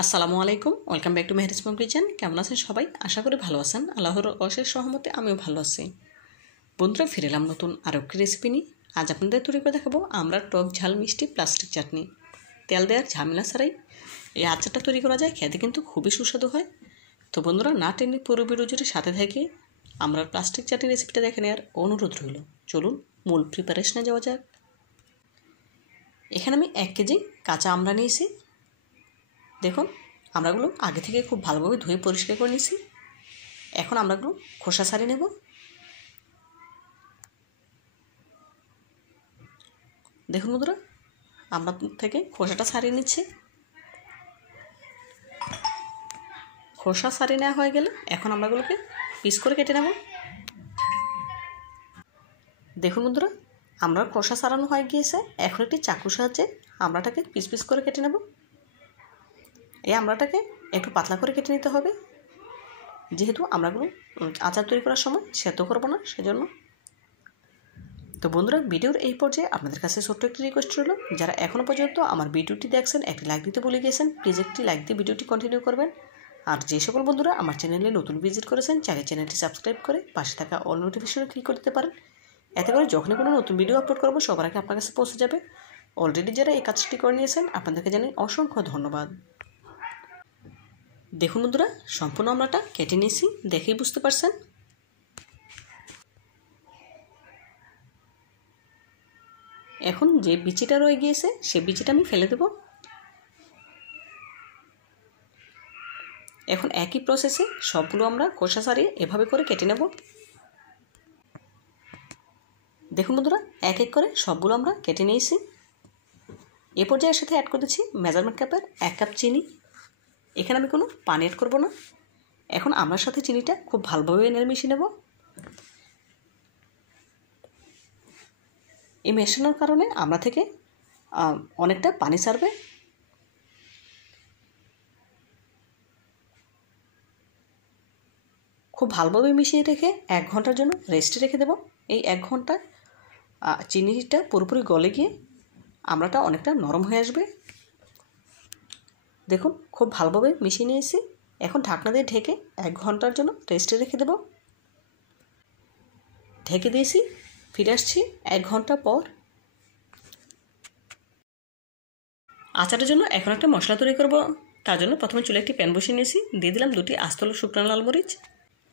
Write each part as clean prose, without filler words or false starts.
আসসালামু আলাইকুম, welcome back to Mehriz mom kitchen. কেমন আছেন সবাই? আশা করি ভালো আছেন। আল্লাহর অশেষ সহমতে আমিও ভালো আছি। বন্ধুরা, ফিরে এলাম নতুন আরও একটি রেসিপি নিয়ে। আজ আপনাদের তৈরি করে দেখাবো আমরা টক ঝাল মিষ্টি প্লাস্টিক চাটনি। তেল দেওয়ার ঝামেলা ছাড়াই এই আচারটা তৈরি করা যায়, খেতে কিন্তু খুবই সুস্বাদু হয়। তো বন্ধুরা, না টেনে পুরো ভিডিও জুড়ে সাথে থেকে আমরা প্লাস্টিক চাটনি রেসিপিটা দেখে নেওয়ার অনুরোধ রইল। চলুন মূল প্রিপারেশনে যাওয়া যাক। এখানে আমি 1 কেজি কাঁচা আমড়া নিয়েছি। দেখুন, আমড়াগুলো আগে থেকে খুব ভালোভাবে ধুয়ে পরিষ্কার করে নিয়েছি। এখন আমড়াগুলো খোসা ছাড়িয়ে নেব। দেখুন বন্ধুরা, আমড়া থেকে খোসাটা ছাড়িয়ে নিচ্ছে। খোসা ছাড়িয়ে নেওয়া হয়ে গেলে এখন আমড়াগুলোকে পিস করে কেটে নেব। দেখুন বন্ধুরা, আমড়ার খোসা ছাড়ানো হয়ে গিয়েছে। এখন একটি চাকুর সাহায্যে আমড়াটাকে পিস পিস করে কেটে নেব। এই আমড়াটাকে একটু পাতলা করে কেটে নিতে হবে, যেহেতু আমড়াগুলো আচার তৈরি করার সময় সেদ্ধ করবো না, সেজন্য। তো বন্ধুরা, ভিডিওর এই পর্যায়ে আপনাদের কাছে ছোট্ট একটি রিকোয়েস্ট রইল, যারা এখনও পর্যন্ত আমার ভিডিওটি দেখছেন একটি লাইক দিতে ভুলে গিয়েছেন, প্লিজ একটি লাইক দিয়ে ভিডিওটি কন্টিনিউ করবেন। আর যে সকল বন্ধুরা আমার চ্যানেলে নতুন ভিজিট করেছেন, চাইলে চ্যানেলটি সাবস্ক্রাইব করে পাশে থাকা অল নোটিফিকেশনে ক্লিক করে দিতে পারেন। এতে করে যখনই কোনো নতুন ভিডিও আপলোড করবো সবার আগে আপনার কাছে পৌঁছে যাবে। অলরেডি যারা এই কাজটি করে নিয়েছেন আপনাদেরকে জানাই অসংখ্য ধন্যবাদ। দেখুন বন্ধুরা, সম্পূর্ণ আমড়াটা কেটে নিয়েছি, দেখেই বুঝতে পারছেন। এখন যে বিচিটা রয়ে গিয়েছে সেই বিচিটা আমি ফেলে দেব। এখন একই প্রসেসে সবগুলো আমরা খোসা ছাড়িয়ে এভাবে করে কেটে নেব। দেখুন বন্ধুরা, এক এক করে সবগুলো আমরা কেটে নিয়েছি। এ পর্যায়ে সাথে অ্যাড করে দিচ্ছি মেজারমেন্ট কাপের 1 কাপ চিনি। এখানে আমি কোনো পানি অ্যাড করব না। এখন আমড়ার সাথে চিনিটা খুব ভালোভাবে নেড়ে মিশিয়ে নেব। এই মেশানোর কারণে আমড়া থেকে অনেকটা পানি ছাড়বে। খুব ভালোভাবে মিশিয়ে রেখে 1 ঘন্টার জন্য রেস্টে রেখে দেব। এই 1 ঘন্টায় চিনিটা পুরোপুরি গলে গিয়ে আমড়াটা অনেকটা নরম হয়ে আসবে। দেখুন, খুব ভালোভাবে মিশিয়ে নিয়েছি। এখন ঢাকনা দিয়ে ঢেকে 1 ঘন্টার জন্য রেস্টে রেখে দেব। ঢেকে দিয়েছি, ফিরে আসছি 1 ঘন্টা পর। আচারের জন্য এখন একটা মশলা তৈরি করব। তার জন্য প্রথমে চুলে একটি প্যান বসিয়ে নিয়েছি। দিয়ে দিলাম 2টি আস্ত শুকনো লাল মরিচ,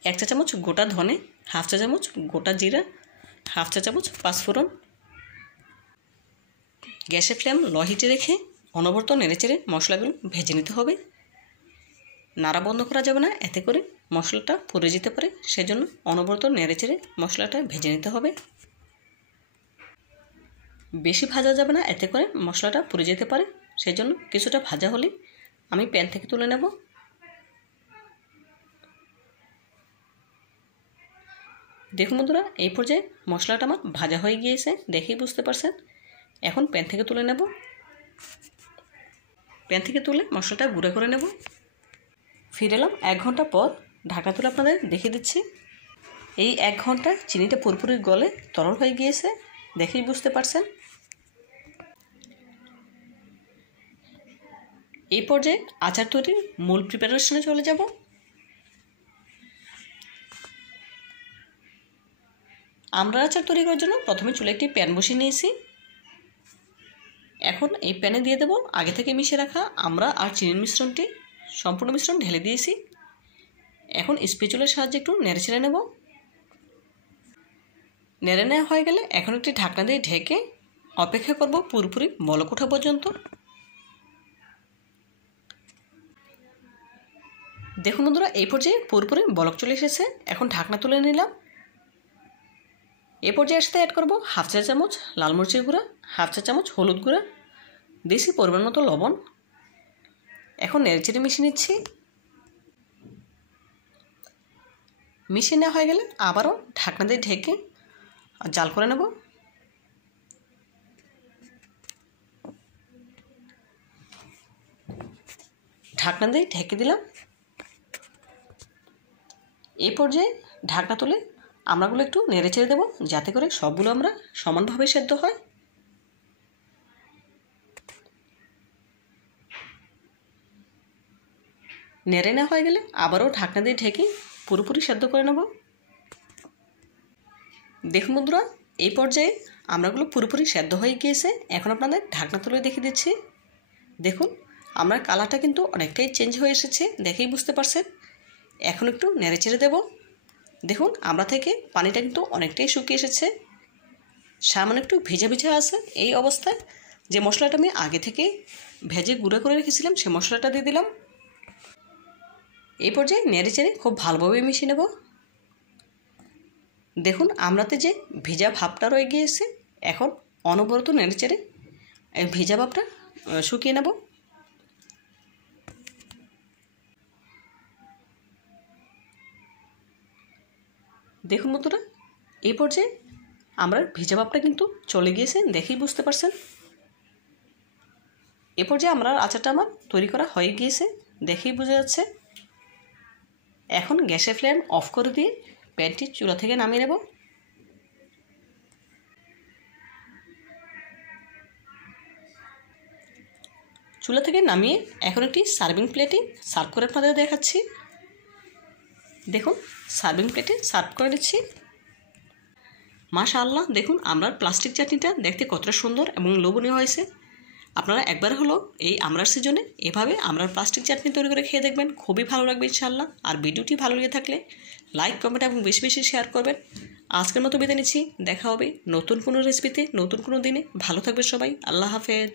1 চা চামচ গোটা ধনে, 1/2 চা চামচ গোটা জিরা, 1/2 চা চামচ পাঁচফোড়ন। গ্যাসের ফ্লেম লো হিটে রেখে অনবরত নেড়েচেড়ে মশলাগুলো ভেজে নিতে হবে। নাড়া বন্ধ করা যাবে না, এতে করে মশলাটা পুড়ে যেতে পারে। সেজন্য অনবরত নেড়েচেড়ে মশলাটা ভেজে নিতে হবে। বেশি ভাজা যাবে না, এতে করে মশলাটা পুড়ে যেতে পারে। সেজন্য কিছুটা ভাজা হলে আমি প্যান থেকে তুলে নেব। দেখুন বন্ধুরা, এই পর্যায়ে মশলাটা আমার ভাজা হয়ে গিয়েছে, দেখেই বুঝতে পারছেন। এখন প্যান থেকে তুলে নেব। প্যান থেকে তুলে মশলাটা গুঁড়ো করে নেব। ফিরে এলাম 1 ঘন্টা পর। ঢাকা তুলে আপনাদের দেখিয়ে দিচ্ছি। এই 1 ঘন্টায় চিনিটা পুরোপুরি গলে তরল হয়ে গিয়েছে, দেখেই বুঝতে পারছেন। এই পর্যায়ে আচার তৈরির মূল প্রিপারেশনে চলে যাব। আমড়ার আচার তৈরি করার জন্য প্রথমে চুলে একটি প্যান বসিয়ে নিয়েছি। এখন এই প্যানে দিয়ে দেব আগে থেকে মিশিয়ে রাখা আমড়া আর চিনির মিশ্রণটি। সম্পূর্ণ মিশ্রণ ঢেলে দিয়েছি। এখন স্প্যাচুলার সাহায্যে একটু নেড়ে ছেড়ে নেব। নেড়ে নেওয়া হয়ে গেলে এখন একটি ঢাকনা দিয়ে ঢেকে অপেক্ষা করব পুরোপুরি বলক ওঠা পর্যন্ত। দেখুন বন্ধুরা, এই পর্যায়ে পুরোপুরি বলক চলে এসেছে। এখন ঢাকনা তুলে নিলাম। এ পর্যায়ে সাথে অ্যাড করব 1/2 চা চামচ লাল মরিচের গুঁড়া, 1/2 চা চামচ হলুদ গুঁড়া, দিয়েছি পরিমাণ মতো লবণ। এখন নেড়েচেড়ে মিশিয়ে নিচ্ছি। মিশিয়ে নেওয়া হয়ে গেলে আবারও ঢাকনা দিয়ে ঢেকে জাল করে নেব। ঢাকনা দিয়ে ঢেকে দিলাম। এই পর্যায়ে ঢাকনা তুলে আমড়াগুলো একটু নেড়ে ছেড়ে দেবো, যাতে করে সবগুলো আমরা সমানভাবে সেদ্ধ হয়। নেড়ে নেওয়া হয়ে গেলে আবারও ঢাকনা দিয়ে ঢেকে পুরোপুরি সেদ্ধ করে নেব। দেখুন বন্ধুরা, এই পর্যায়ে আমড়াগুলো পুরোপুরি সেদ্ধ হয়ে গিয়েছে। এখন আপনাদের ঢাকনা তুলে দেখিয়ে দিচ্ছি। দেখুন আমড়ার কালারটা কিন্তু অনেকটাই চেঞ্জ হয়ে এসেছে, দেখেই বুঝতে পারছেন। এখন একটু নেড়ে চেড়ে দেব। দেখুন আমড়া থেকে পানিটা কিন্তু অনেকটাই শুকিয়ে এসেছে, সামান্য একটু ভেজা ভেজা আছে। এই অবস্থায় যে মশলাটা আমি আগে থেকে ভেজে গুঁড়ো করে রেখেছিলাম সে মশলাটা দিয়ে দিলাম। এই পর্যায়ে নেড়ে চেড়ে খুব ভালোভাবে মিশিয়ে নেব। দেখুন আমড়াতে যে ভেজা ভাবটা রয়ে গিয়েছে, এখন অনবরত নেড়ে চেড়ে এই ভেজা ভাবটা শুকিয়ে নেব। দেখুন বন্ধুরা, এই পর্যায়ে আমড়ার ভেজা ভাবটা কিন্তু চলে গিয়েছে, দেখেই বুঝতে পারছেন। এ পর্যায়ে আমড়ার আচারটা আমার তৈরি করা হয়ে গিয়েছে, দেখেই বোঝা যাচ্ছে। এখন গ্যাসের ফ্লেম অফ করে দিয়ে প্যানটি চুলা থেকে নামিয়ে নেব। চুলা থেকে নামিয়ে এখন একটি সার্ভিং প্লেটে সার্ভ করে আপনাদের দেখাচ্ছি। দেখুন সার্ভিং প্লেটে সার্ভ করে দিচ্ছি। মাশাআল্লাহ, দেখুন আমড়ার প্লাস্টিক চাটনিটা দেখতে কতটা সুন্দর এবং লোভনীয় হয়েছে। আপনারা একবার হলো এই আমড়ার সিজনে এভাবে আমড়ার প্লাস্টিক চাটনি তৈরি করে খেয়ে দেখবেন, খুবই ভালো লাগবে ইনশাআল্লাহ। আর ভিডিওটি ভালো লেগে থাকলে লাইক, কমেন্ট এবং বেশি বেশি শেয়ার করবেন। আজকের মতো বিদায় নিচ্ছি, দেখা হবে নতুন কোনো রেসিপিতে নতুন কোনো দিনে। ভালো থাকবে সবাই, আল্লাহ হাফেজ।